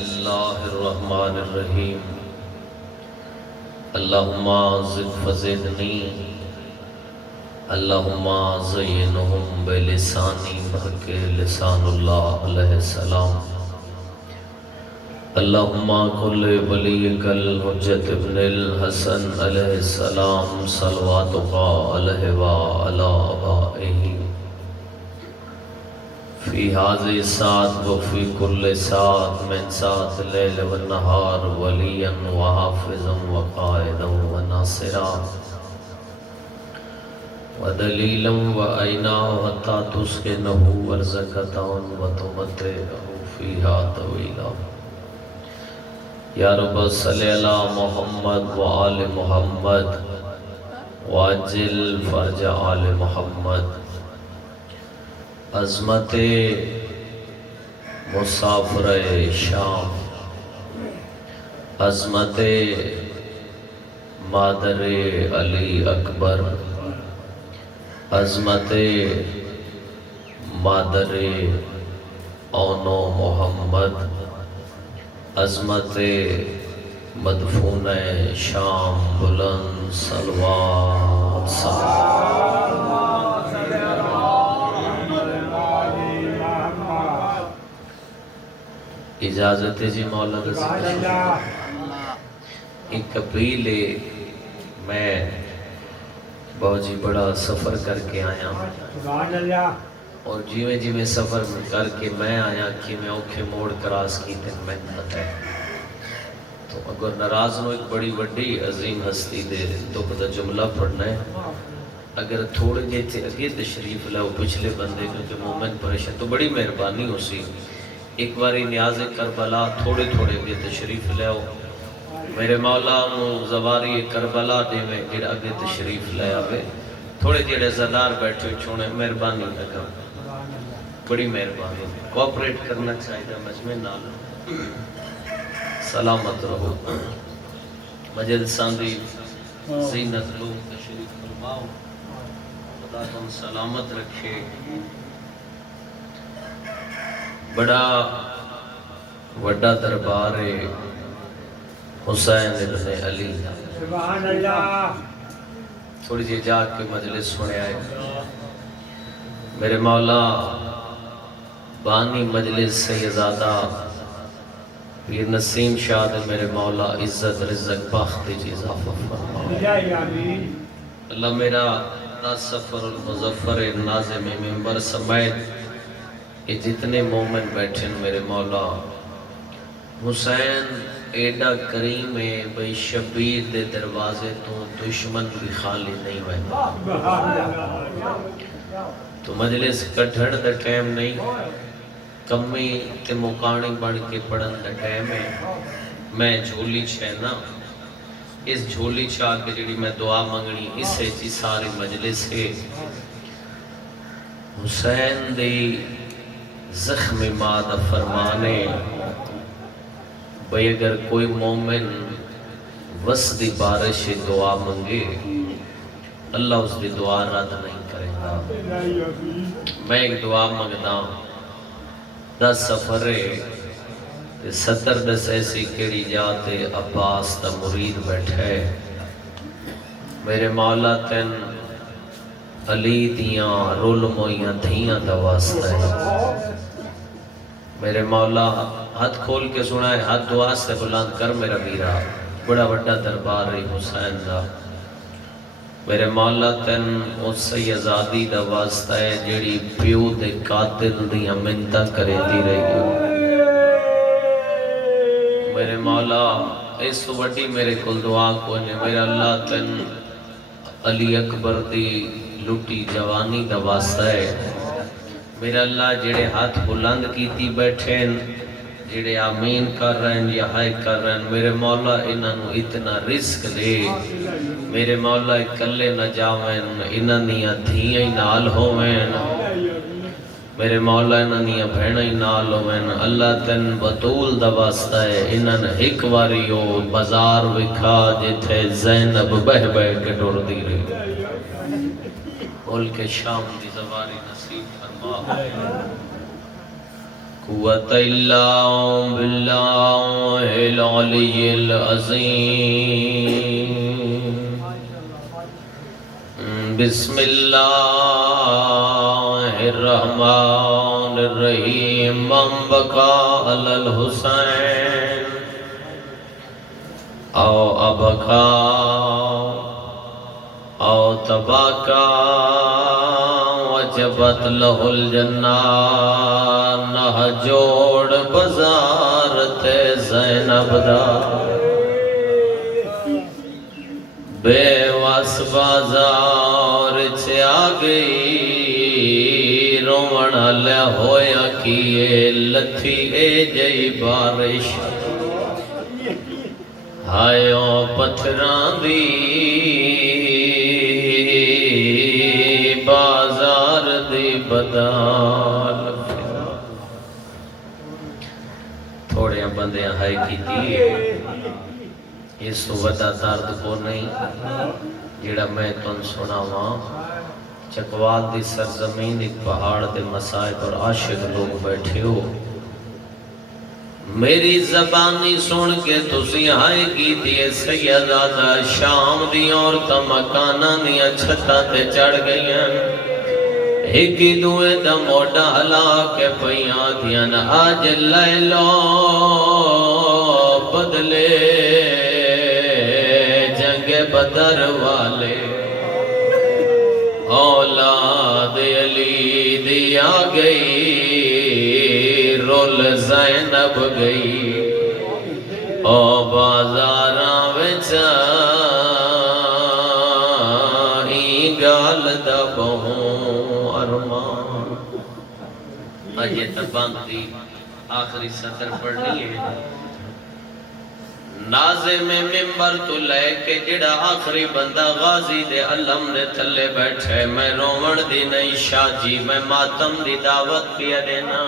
اللہ الرحمن الرحیم اللہم زد فزدنی اللہم زینہم بلسانی بحق لسان اللہ علیہ السلام اللہم کل ولیک الحجت ابن الحسن علیہ السلام صلواتک علیہ وعلی آبائہ فی هذه الساعة وفي كل ساعة من ساعة الليل والنهار وليا وحافظا وقائدا وناصرا ودليلا وأينا حتى تسكنه ورزقة وتمتعه فيها طويلا يا رب صل على محمد وآل محمد وعجل فرج آل محمد عظمت مسافر شام، عظمت مادر علی اکبر، عظمت مادر اونو محمد، عظمت مدفون شام بلند صلوات اجازت ہے جی مولا رضی ایک اپریل میں بہت جی بڑا سفر کر کے آیا اور جیویں جیویں سفر کر کے میں آیا کہ میں اوکھے موڑ کراس کی تن میں پتہ ہے تو اگر ناراض نو ایک بڑی وڈی عظیم ہستی دے دکھ دا جملہ پڑھنا ہے اگر تھوڑے جے تھے اگے تشریف لے وہ پچھلے بندے کیونکہ مومن پریشان تو بڑی مہربانی ہو سی ایک باری نیاز کربلا تھوڑے تھوڑے بھی تشریف لے آؤ میرے مولا نو زواری کربلا دے میں جڑا اگے تشریف لے آوے تھوڑے جڑے زدار بیٹھے چھوڑے مہربانی لگا بڑی مہربانی کوپریٹ کرنا چاہیے مجمع نال سلامت رہو مجد ساندی زینت لوگ تشریف فرماؤ خدا تم سلامت رکھے بڑا وڈا دربار حسین ابن علی سبحان اللہ تھوڑی جی جا کے مجلس سنے آئے میرے مولا بانی مجلس سیدزادہ پیر نسیم شاہ میرے مولا عزت رزق باخت جی اضافہ فرما اللہ میرا نا سفر المظفر ناظم ممبر سمیت کہ جتنے مومن بیٹھے میرے مولا حسین ایڈا کریم ہے بھئی شبیر دے دروازے تو دشمن بھی خالی نہیں ہوئے تو مجلس کٹھڑ دا ٹائم نہیں کمی تے مکانی بڑھ کے پڑھن دا ٹائم ہے میں جھولی چھینا اس جھولی چھا کے جڑی میں دعا منگنی اس سے جی ساری مجلس ہے حسین دی زخم مادہ فرمانے بھئی اگر کوئی مومن وسدی بارش دعا منگے اللہ اس دی دعا رد نہیں کرے گا میں ایک دعا منگنا دا سفر ہے ستر دس ایسی کیڑی جاتے عباس دا مرید بیٹھے میرے مولا تن علی دیاں رول مویاں دھیاں دا واسطہ ہے میرے مولا ہاتھ کھول کے سنا ہے ہاتھ دعا سے بلند کر میرا میرا بڑا بڑا دربار ہے حسین دا میرے مولا تن اس سیدزادی دا واسطہ ہے جڑی پیو دے قاتل دیاں منتہ کرے دی رہی میرے مولا اس وڈی میرے کل دعا کو نے میرا اللہ تن علی اکبر دی لٹی جوانی دا واسطہ ہے میرا اللہ جڑے ہاتھ بلند کیتی بیٹھیں جڑے آمین کر رہے ہیں یا ہائے کر رہے ہیں میرے مولا انہوں اتنا رزق دے میرے مولا اکلے نہ جاویں انہوں نے دھیاں نال ہوویں میرے مولا انہوں نے بھیناں نال ہوویں اللہ تن بطول دا واسطہ ہے انہوں نے ایک واریو بازار وکھا جتھے زینب بہ بہ کے ڈور دی رہی بول کے شام دی زواری نصیب فرما قوت الا باللہ العلی العظیم بسم اللہ الرحمن الرحیم من بقا علی الحسین او ابکا او تباکا وجبت لہ الجنہ نہ جوڑ بزارت زینب دا بے واس بازار چ آ گئی رومن لیا ہویا کیے لتھی اے جئی بارش ہائیو پتھران دی بازار دی بدال تھوڑے بندے ہائے کی دیئے اس تو ودا درد کو نہیں جڑا میں تن سنا وہاں چکوال دی سرزمین ایک پہاڑ دے مسائب اور عاشق لوگ بیٹھے ہو میری زبانی سن کے تسی ہائے کی دیئے سیدادہ شام دی عورتہ مکانہ دیا چھتا تے چڑھ گئی ہیں ایکی دوئے دا موڑا ہلا کے پیاں دیا نا آج لے لو بدلے جنگ بدر والے اولاد علی دیا گئی رول زینب گئی او بازاراں وچ گال دا بہوں ارمان یہ تبان دی آخری سطر پڑھنی ہے نازم ممبر تو لے کے جڑا آخری بندہ غازی دے علم دے تھلے بیٹھے میں رومن دی نہیں شاہ جی میں ماتم دی دعوت پیا دینا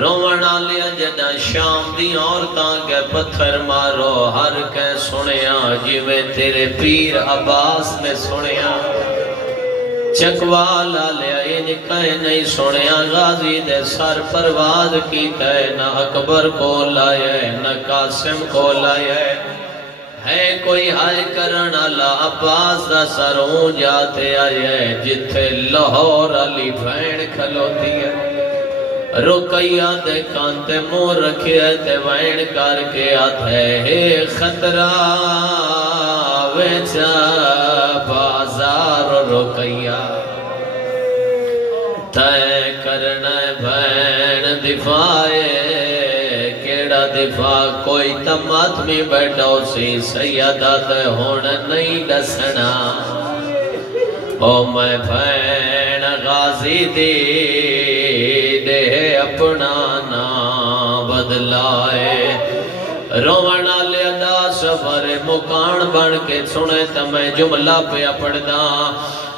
رومن آلیا جڑا شام دی عورتاں کے پتھر مارو ہر کے سنیا جی میں تیرے پیر عباس میں سنیا چکوال آلیا ان کہیں نہیں سنیا غازی دے سر پرواز کی کہے نہ اکبر کو لائے نہ قاسم کو لائے ہے کوئی ہائے کرن اللہ عباس دا سروں جاتے آئے جتھے لاہور علی بھین کھلوتی ہے رکیہ دے کانتے مور رکھے تے وین کر کے آتے ہے خطرہ ویچا بازار رکیہ تائے کرنا بین دفاعے کیڑا دفاع کوئی تمات میں بیٹھو سی سیدہ تے ہونا نہیں دسنا او میں بین غازی دی دے اپنا نا بدلائے رونا لیا دا سفر مکان بن کے سنے تمہیں جملہ پہ پڑھدا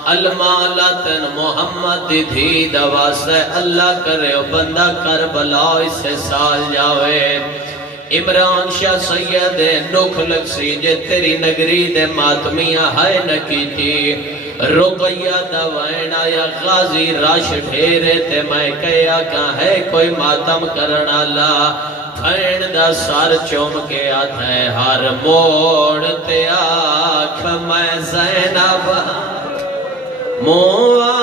المالتن محمد دی تھی دواسے اللہ کرے بندہ کربلا اسے سال جاوے عمران شاہ سید نکھ لگ سی جے تیری نگری دے ماتمیاں ہائے نکی تھی رقیہ دوائن آیا غازی راش ٹھیرے تے میں کہیا کہاں ہے کوئی ماتم کرنا لا پھین دا سار چوم کے آتا ہے ہر موڑ تے آکھ میں زینب مولا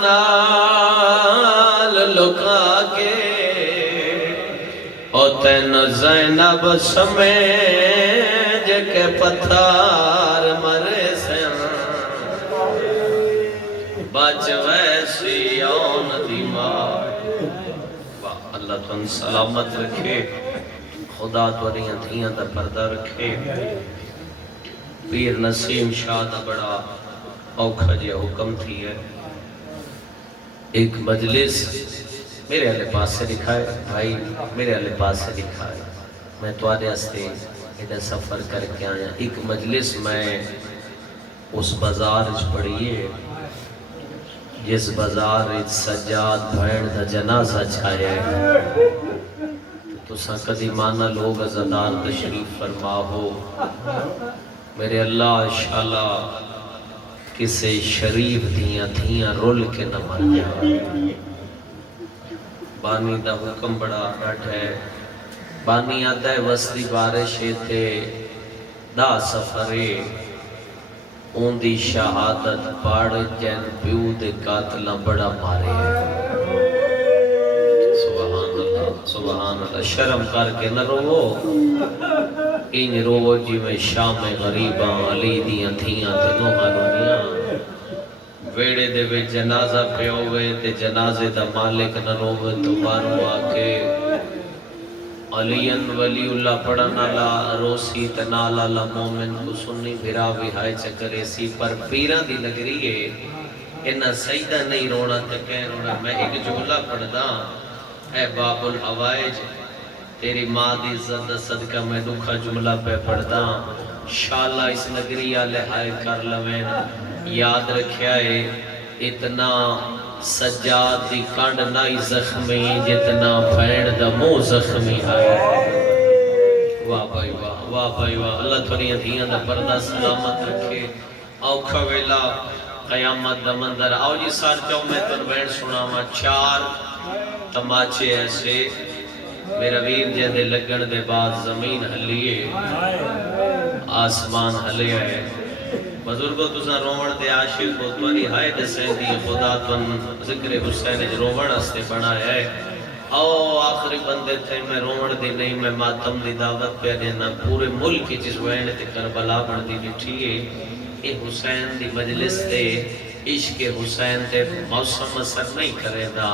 نال لکا کے او تین زینب سمیج کے پتھار مرے سے بچ ویسی آن دیمار اللہ تن سلامت رکھے خدا توریاں دھیاں دا پردہ رکھے پیر نسیم شاہ دا بڑا اوکھا جے حکم تھی ہے ایک مجلس میرے علی پاس سے لکھا ہے بھائی میرے علی پاس سے لکھا ہے میں تو آدھے ہستے ادھر سفر کر کے آیا ایک مجلس میں اس بازار پڑھئیے جس بازار سجاد بھین دا جنازہ چھائے تو سا کدی مانا لوگ ازدار تشریف فرما ہو میرے اللہ انشاءاللہ کسے شریف دیاں رول کے نہ مر جائے بانی دا حکم بڑا رٹ ہے بانی آدھا ہے وسطی بارش تے دا سفرے اون دی شہادت پاڑ جن پیو دے قاتلہ بڑا مارے سبحان اللہ شرم کر کے نہ روو ان روو جی میں شام غریباں علی دیاں تھیاں تے نوہاں رونیاں ویڑے دے وے جنازہ پہ ہوئے تے جنازے دا مالک نہ روے تو بارو آکے علین ولی اللہ پڑھنا لا روسی تنالا لا مومن کو سنی بھراوی ہائے چکرے سی پر پیران دی نگری ہے انہا سجدہ نہیں رونا تے کہہ رونا میں ایک جملہ پڑھدا اے باب الحوائج تیری ماں دی عزت صدقہ میں دکھا جملہ پہ پڑھدا شاءاللہ اس نگری آلے ہائے کر لوین یاد رکھیا ہے اتنا سجاد دی کانڈ نائی زخمی جتنا پھینڈ دا مو زخمی آئے واہ بھائی واہ اللہ تھوڑی دھیاں دا پردہ سلامت رکھے اوکھا ویلا قیامت دا مندر آؤ جی سار چاہوں میں تن بینڈ سنا ماں 4 تماچے ایسے میرا ویر جہدے لگن دے بعد زمین ہلیے آسمان ہلے آئے بزرگو تُسا رومڑ دے عاشق کو تواری ہائے دسیں دی خدا تن ذکر حسین رومڑ استے بنایا ہے او آخری بندے تھے میں رومڑ دی نہیں میں ماتم دی دعوت پہ دینا پورے ملک کی جس وین تے کربلا بڑھ دی بٹھی ہے اے حسین دی مجلس تے عشق حسین تے موسم اثر نہیں کرے دا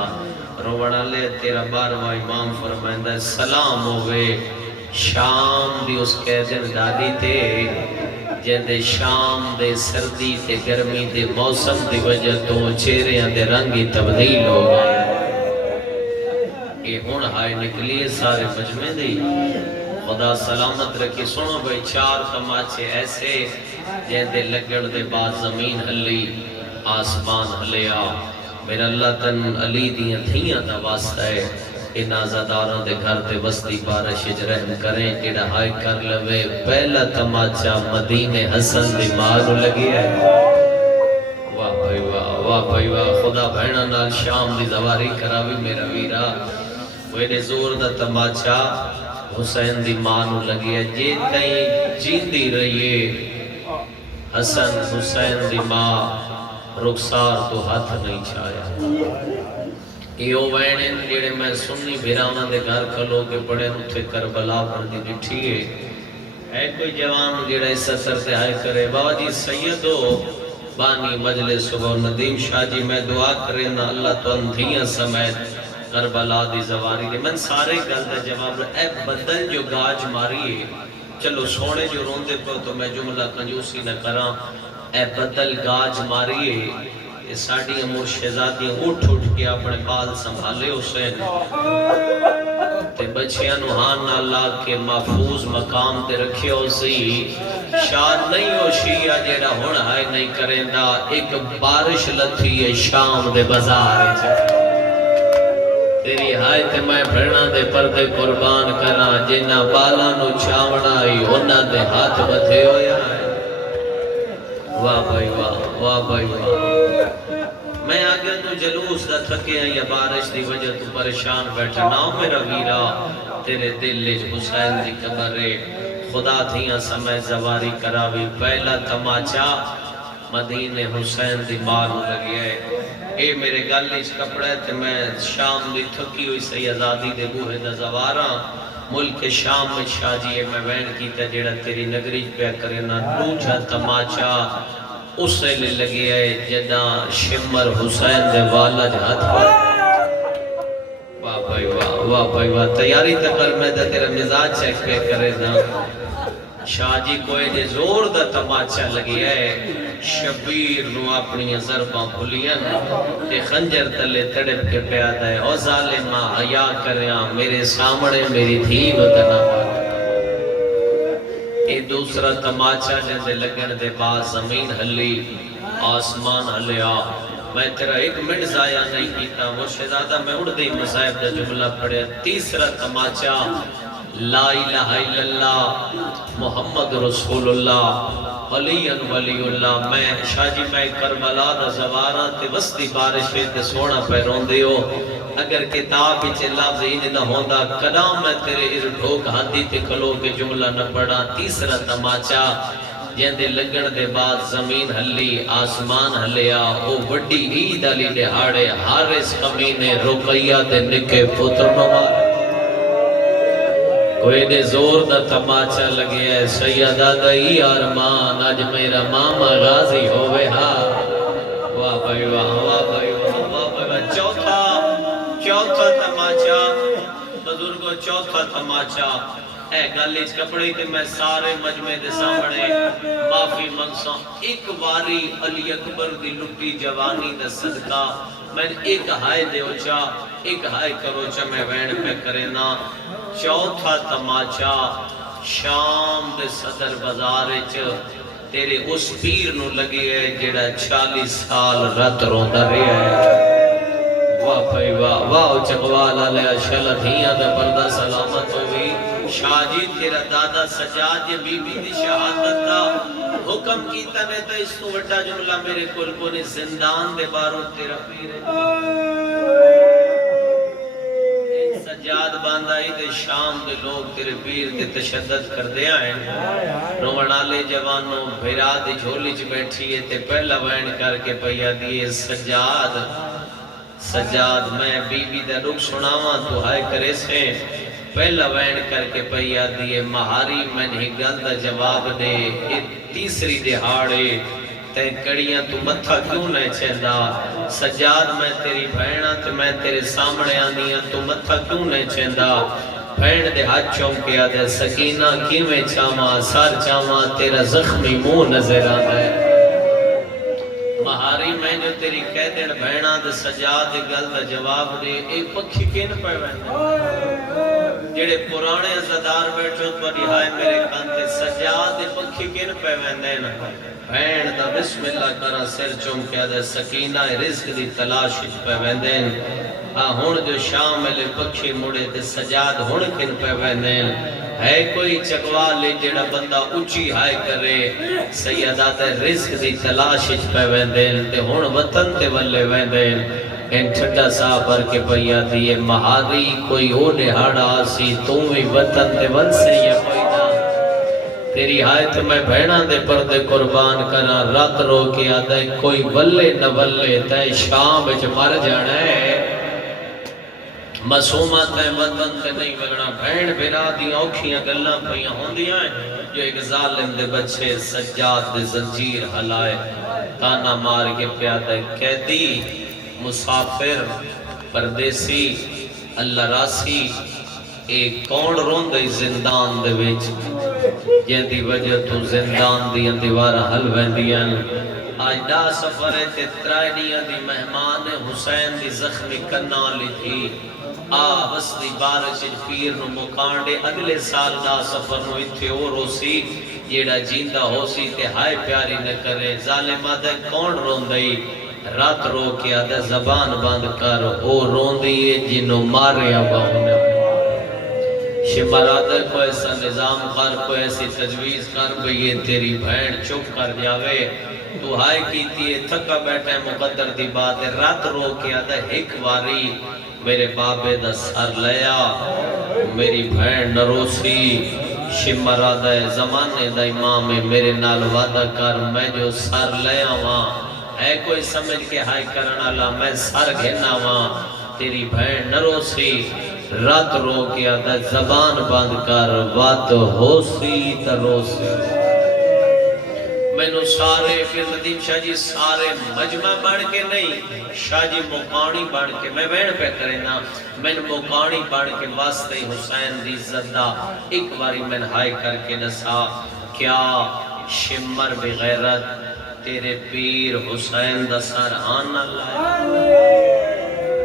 رومڑا لے تیرا بارواں امام فرمائندہ سلام ہوئے شام دی اس کے دن دادی تے جہدے شام دے سردی تے گرمی دے موسم دی وجہ تو چہریاں دے رنگی تبدیل ہو گئے یہ ہون ہائے نکلیے سارے مجمع دی خدا سلامت رکھی سنو بھائی 4 تماچے ایسے جہدے لگڑ دے بعد زمین ہلی آسمان ہلیا میرا اللہ تن علی دیاں تھیاں دا واسطہ ہے ان آزاداروں دے گھر دے بستی بارش رحم کریں جڑا ہائے کر لوے پہلا تماچا مدینے حسن دی مارو لگی ہے واہ بھائی واہ خدا بہنہ نال شام دی زواری کراوی میرا ویرا ویڈے زور دا تماچا حسین دی مانو لگی ہے جی تائیں جیندی رہیے حسن حسین دی ماں رخسار تو ہاتھ نہیں چھایا ایو وینن جڑے میں سنی بھیرانا دے گھر کھلو کے بڑے نتھے کربلا بردی بٹھی ہے کوئی جوان جڑے اس سر سے آئے کرے بابا جی سیدو بانی مجلس و ندیم شاہ جی میں دعا کریں نا اللہ تو اندھیاں سمیت کربلا دی زواری دی من سارے گل دا جواب اے بدل جو گاج ماری ہے چلو سونے جو روندے پہ تو میں جملہ کنجوسی نہ کراں اے بدل گاج ماری ہے یہ ساڑھی مرشداتیں اٹھ کے اپنے بال سنبھالے حسین تے بچیاں نوحان نہ لا کے محفوظ مقام تے رکھے ہو سی شاد نہیں ہو شیعہ جیڑا ہونا ہے نہیں کریں دا ایک بارش لتھی ہے شام دے بازار تیری ہائے تے میں بھرنا دے پردے قربان کرا جنہ بالا نو چھاونا ہی انہ دے ہاتھ بتھے ہویا ہے واہ بھائی واہ میں آگے تو جلوس دا تھکے ہیں یا بارش دی وجہ تو پریشان بیٹھا ناؤ میرا ویرا تیرے دل لے حسین دی قبر ہے خدا تھیاں سمے زواری کراوی پہلا تماچا مدینے حسین دی مارو لگی ہے اے میرے گلیچ کپڑے تھے میں شام دی تھکی ہوئی سی آزادی دے بوہے دا زوارا ملک شام میں شاہ جی میں وین کی تا جیڑا تیری نگری پہ کرنا دوجہ تماچا اسے لے لگی ہے جدہ شمر حسین دے والا جہاں پر واہ بھائی واہ تیاری تکر میں دا تیرا مزاج چیک پہ کرے نا شاہ جی کوئی دے زور دا تماچا لگی ہے شبیر نو اپنی ضرباں بھولین تے خنجر تلے تڑپ کے پیادا ہے او ظالمہ حیا کریاں میرے سامنے میری دھی وطنہ اے دوسرا تماچا جیسے لگن دے بعد زمین ہلی آسمان ہلیا میں تیرا 1 منٹ ضائع نہیں کیتا مرشدادہ میں اڑ دی مصائب دا جملہ پڑھے تیسرا تماچا لا الہ الا اللہ محمد رسول اللہ ولی اللہ میں شاہ جی میں کربلا دا زوارہ تے وسطی بارش تے سونا پہ رون دیو اگر کتاب وچ لفظ انج نہ ہوندا کداں میں تیرے اس ڈھوک ہاتھی تے کھلو کے جملہ نہ پڑھا۔ تیسرا تماچا جیندے لگن دے بعد زمین ہلی آسمان ہلیا، او وڈی عید علی دہاڑے حارث کمینے رقیہ دے نکے پتر نو مارا۔ کوئی دے زور دا تماچا لگیا ہے سیدہ دائی ارمان آج میرا ماما غازی ہوئے ہاں۔ واہ بھائی واہ واہ بھائی واہ واہ بھائی واہ۔ چوتھا تماچا بزرگو، چوتھا تماچا اے گالیچ کپڑی تے میں سارے مجمع دے سامنے معافی منگسا۔ ایک واری علی اکبر دی لٹی جوانی دا صدقہ میں ایک ہائے دے اچھا ایک ہائے کرو چا میں وین پہ کرینا۔ چوتھا تماچا شام دے صدر بازارچ تیرے اس پیر نو لگی ہے جڑا 40 سال رات روندا رہیا ہے۔ واہ بھائی واہ واہ چکوال علیہ شلدھیاں دا پردہ سلامت ہوئی۔ شاہ جی تیرا دادا سجاد یہ بی بی دی شہادت دا حکم کیتا نے تو اس کو وڈا جملہ میرے کل کو نے زندان دے باروں تیرا پیر سجاد باندائی دے شام دے لوگ تیرے پیر دے تشدد کر دیا ہے۔ روانالے جوانوں بھیرا دی جھولی چ بیٹھی ہے تے پہلا وین کر کے پیا دیئے سجاد میں بی بی دا رخ سناواں تو ہائے کرے سے پہلا وین کر کے پیا دیئے مہاری میں نہیں گل دا جواب دے۔ تیسری دہاڑے تے کڑیاں تو متھا کیوں نہیں چہندا؟ سجاد میں تیری بھینا تے میں تیرے سامنے آنیاں تو متھا کیوں نہیں چہندا؟ بھین دے ہاتھ چونکیا دے سکینہ کیویں چاواں سار چاواں تیرا زخمی منہ نظر آتا ہے۔ مہاری میں جو تیری کہہ دین بھینا دے سجاد دے گل دا جواب دے ایک پکھی کین پہ وین جڑے پرانے عزدار بیٹھو تو ہائے میرے کانتے سجاد دے پکھی کین پہ وین دین بھین دا بسم اللہ کرا سر چونکیا دے سکینہ رزق دی تلاش پہ وین دین ہون جو شام ملے پکھی مڑے دے سجاد ہون کن پہ وین دین ہے کوئی چکوالے جڑا بندہ اچھی ہائے کرے سیدہ تے رزق دی تلاش پہ ویندین تے ہون وطن تے ولے ویندین ان چھٹا سا پر کے پیا دیئے مہاری کوئی ہو دہاڑا آسی تمہیں وطن تے ول سے یہ پیدا تیری ہائے تے میں بھینا دے پردے قربان کرا رات رو کے آدھے کوئی ولے نہ ولے تے شام جو مر جانا ہے مسومت ہے وطن تے نہیں ملنا بھین بھیرا دی اوکھیاں گلہ پہیاں ہوں دیا ہیں جو ایک ظالم دے بچے سجاد دے زنجیر ہلائے تانا مار کے پیادہ قیدی مسافر پردیسی اللہ راسی ایک کون رون دے زندان دے ویچ یہ دی وجہ تو زندان دی اندیوارہ حل ویندیاں آج دا سفر تے ترائنیاں دی مہمان حسین دی زخمی کرنا لی تھی بس دی بارش پیر نو مکانڈے اگلے سال دا سفر نو اتھے اور ہو سی جیڑا جیندہ ہو سی تے ہائے پیاری نہ کرے ظالمہ دے کون رون دئی رات رو کے آدھے زبان بند کر او رون دیئے جنو مارے آباؤں شمارادر کو ایسا نظام کر کو ایسی تجویز کر بھئی تیری بھین چپ کر جاوے تو ہائے کیتی ہے تھکا بیٹھے مقدر دی بات ہے رات رو کے آدھے ایک واری میرے بابے دا سر لیا میری بھین نروسی شمرہ دا زمانے دا امام میرے نال وعدہ کر میں جو سر لیا وہاں ہے کوئی سمجھ کے ہائے کرنا لا میں سر گھنا وہاں تیری بھین نروسی رات رو کیا دا زبان بند کر وات ہو سی تروسی میں نو سارے پھر ندیم شاہ جی سارے مجمع بڑھ کے نہیں شاہ جی مقانی بڑھ کے میں وین پہ کرنا میں مقانی بڑھ کے واسطے حسین دی زدہ ایک باری میں ہائے کر کے نسا کیا شمر بغیرت تیرے پیر حسین دا سر آنا لائے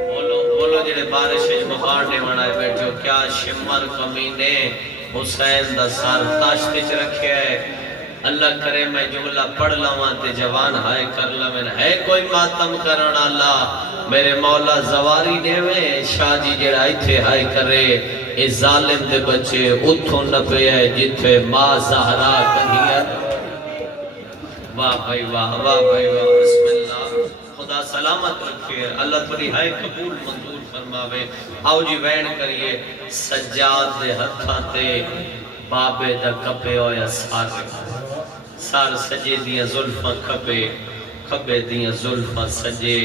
بولو جڑے بارش مقانے منائے بیٹھو کیا شمر کمینے حسین دا سر تاشتچ رکھے ہے اللہ کرے میں جملہ پڑھ لواں تے جوان ہائے کر لمن ہے کوئی ماتم کرن اللہ میرے مولا زواری دیوے شاہ جی جڑا ایتھے ہائے کرے اے ظالم دے بچے اتھوں نپے ہے جتھے ماں زہرا کہیت واہ بھائی واہ واہ بھائی واہ بسم اللہ خدا سلامت رکھے اللہ تری ہائے قبول منظور فرماوے آؤ جی وین کریے سجاد دے ہتھاں تے بابے دا کپے ہویا سار سجے دیاں زلفاں کھبے کھبے دیاں زلفاں سجے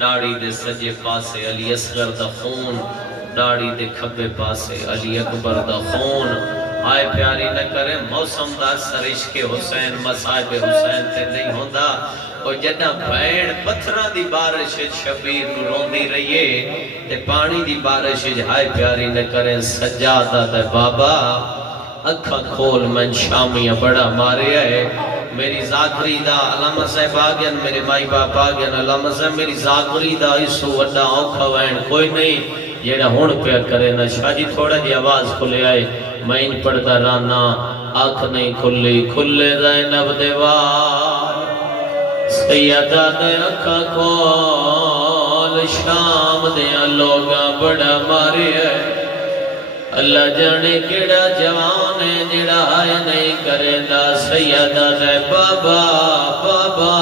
داڑھی دے سجے پاسے علی اصغر دا خون داڑھی دے کھبے پاسے علی اکبر دا خون آئے پیاری نہ کرے موسم دا سر عشق حسین مصائب حسین تے نہیں ہوندہ اور جدہ بھین پتھرہ دی بارش شبیر نو روندی رہیے تے پانی دی بارش آئے پیاری نہ کرے سجادہ دے بابا اکھا کھول من شامیہ بڑا مارے ہے میری زاکری دا علامہ صاحب آگین میرے مائی باپ آگین علامہ صاحب میری زاکری دا اسو وڈا اوکھا وین کوئی نہیں یہ نہ ہون پیا کرے نہ شاہ جی تھوڑا جی آواز کھلے آئے میں ان پڑھتا رانا آنکھ نہیں کھلی کھلے زینب دیوار سیدہ دے اکھا کھول شام دیا لوگا بڑا مارے ہے اللہ جانے کیڑا جوان ہے جڑا آئے نہیں کرے دا سیدہ دے بابا بابا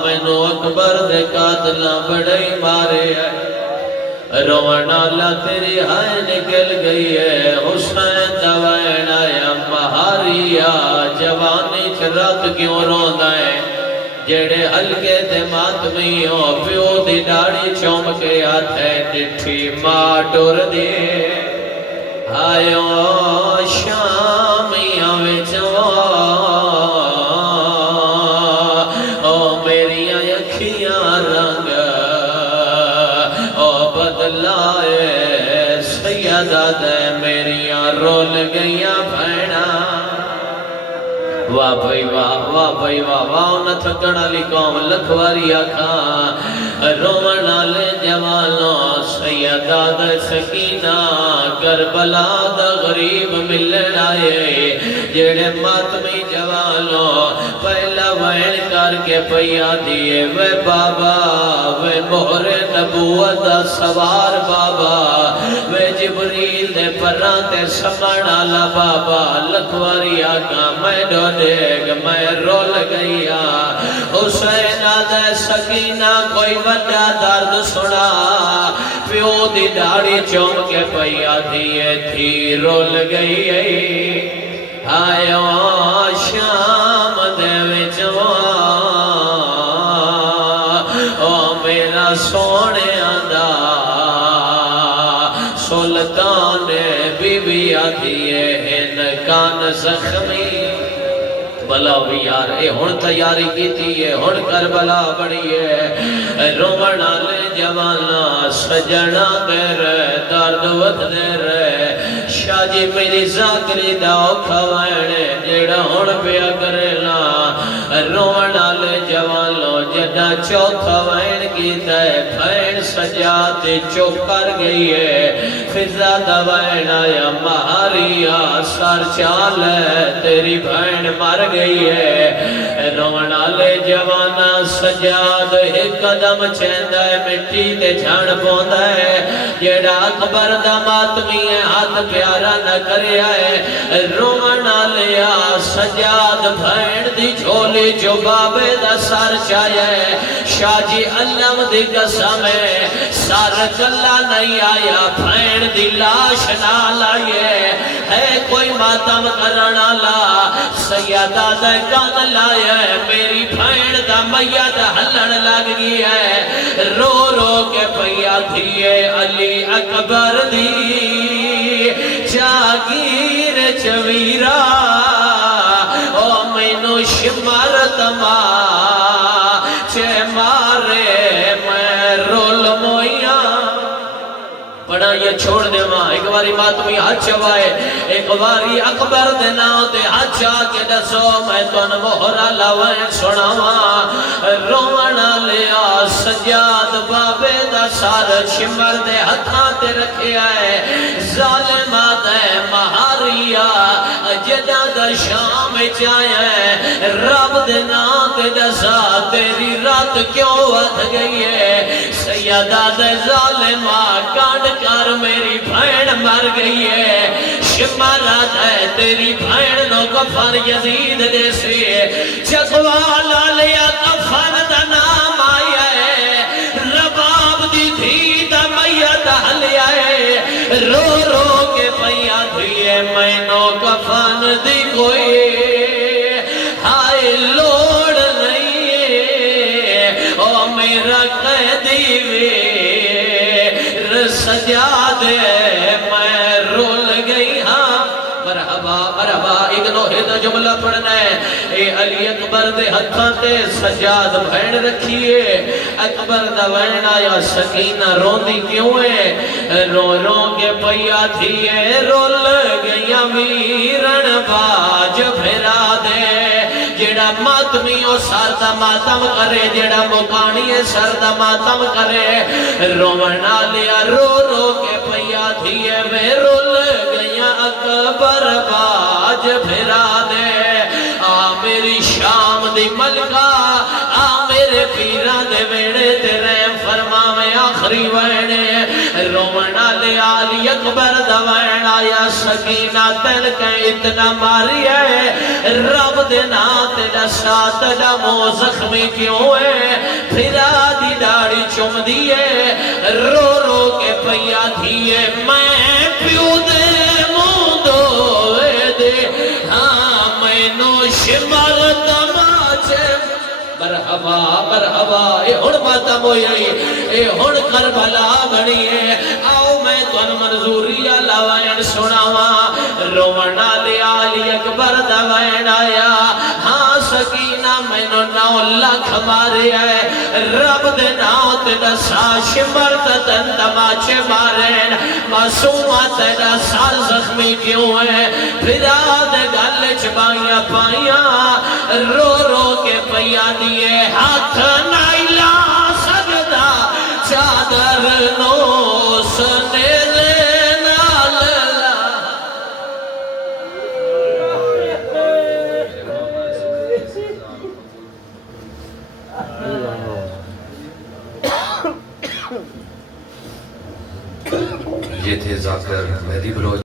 میں نو اکبر دے قاتلہ بڑی مارے ہے رونا اللہ تیری ہائے نکل گئی ہے حسین دوائن آیا مہاریا جوانی چرات کیوں روندہ ہے جڑے ہلکے دے ماتمی ہو پیو دی داڑی چوم کے آتے ٹٹھی ماں ٹور دے آئیو شامیاں وچوا او میری اکھیاں رنگ او بدلائے سیدہ دے میریاں رول گئیاں بھینا واہ بھائی واہ واہ بھائی واہ واہ انہ تھکڑا لی قوم لکھواری آکھاں رومنا لے جوانوں سیدہ دے سکینہ کربلا دا غریب ملن آئے جڑے ماتمی جوانوں پہلا وین کر کے پیا دیئے وے بابا وے مہر نبوت دا سوار بابا وے جبریل دے پراتے سمانا بابا لکھواری آکھاں میں ڈو دیکھ میں رول گئیا حسین دے سکینہ کوئی وڈا درد سنا پیو دی داڑی چوم کے پیا دیئے تھی رول گئی آئیو شام دے وچوا او میرا سونے آندہ سلطان بی بی آدھیے ہن کان زخمی بلا بھی یار اے ہون تیاری کی تھی ہون کربلا بڑی ہے رومنا لے جوانا سجنا دے رہے درد وقت دے رہے شاہ جی میری زاکری داؤ کھوائنے جیڑا ہون پیا کرینا رومنا لے جوانو جدہ چوتھا وین کی تے بھین سجاتے چوک کر گئی ہے فضا دوائن آیا مہاریا سار چال ہے تیری بھین مر گئی ہے رونا لے جوانا سجاد ایک قدم چیندہ ہے مٹی تے جھاڑ پوندا ہے جیڑا اکبر دا ماتمی ہے ہاتھ پیارا نہ کرے آئے رونا لیا سجاد بھین دی جھولی جو بابے دا سار چاہے شاہ جی علم دی قسم ہے سار کلا نہیں آیا بھین دی لاش نہ لائے ہے کوئی ماتم کرنا لا سیدہ دے کان لائے میری بھین دا میت ہلن لگ گئی ہے رو رو کے پیا دھیے علی اکبر دی جاگیر چویرہ او مینو شمر تما چے مارے میں رول مویاں پڑھا یہ چھوڑ دے ماں ایک باری ماتمی ہاتھ چوائے ایک باری اکبر دے ناؤ دے ہاتھ چاہ کے دسو میں تو نمہرہ لوائیں سنا ماں رونا لیا سجاد بابے دا سار شمر دے ہتھاں تے رکھے آئے ظالمات ہے مہاریا جدہ دا شام چاہے رب دے ناؤ دے دسا تیری رات کیوں ود گئی ہے سیدہ دے ظالمہ کانڈ کر میری بھین مر گئی ہے شمارات ہے تیری بھین نو کفر یزید دے سے چکوالا لیا کفر دا نام آیا ہے رباب دی تھی دا میت حل مینو کفن دی کوئی ہائے لوڑ نہیں او میرا قیدی ویر سجادے میں رول گئی ہاں مرحبا مرحبا ایک لوہے دا جملہ پڑھنا ہے اے علی اکبر دے ہتھاں تے سجاد بھین رکھیے اکبر دا وین آیا سکینہ روندی کیوں ہے رو رو کے پیا تھیے رول گئیاں ویرن باج پھرا دے جیڑا ماتمیوں سر دا ماتم کرے جیڑا مکانیے سر دا ماتم کرے رونا لیا رو رو کے پیا تھیے وے رول گئیاں اکبر باج پھرا دے آ میری شام دی ملکہ آ میرے پیران دے ویڑے تیرے فرماویں آخری ویڑے رونا لے علی اکبر دا ویڑ آیا سکینہ تل کے اتنا ماری ہے رب دینا تیرا ساتھ دا مو زخمی کیوں ہے پھرا دی داڑی چم دیئے رو رو کے پیا دھیئے میں پیو دے مرحبا مرحبا اے ہن ماتم ہوئی اے ہن کربلا بنی ہے آؤ میں تون منظوری لاوائن سناوا رونا لے علی اکبر دا وین آیا ہاں سکینہ میں نو 9 لاکھ مارے آئے رب دے ناؤ تیڑا ساش مرتدن تماچے مارین معصومہ تیڑا سال زخمی کیوں ہے پھرا دے گل چبائیاں پائیاں رو رو کے پیا دیئے ہاتھ نائلہ سجدہ چادر نو سنے لینا للا یہ تھے ذاکر مہدی بلوچ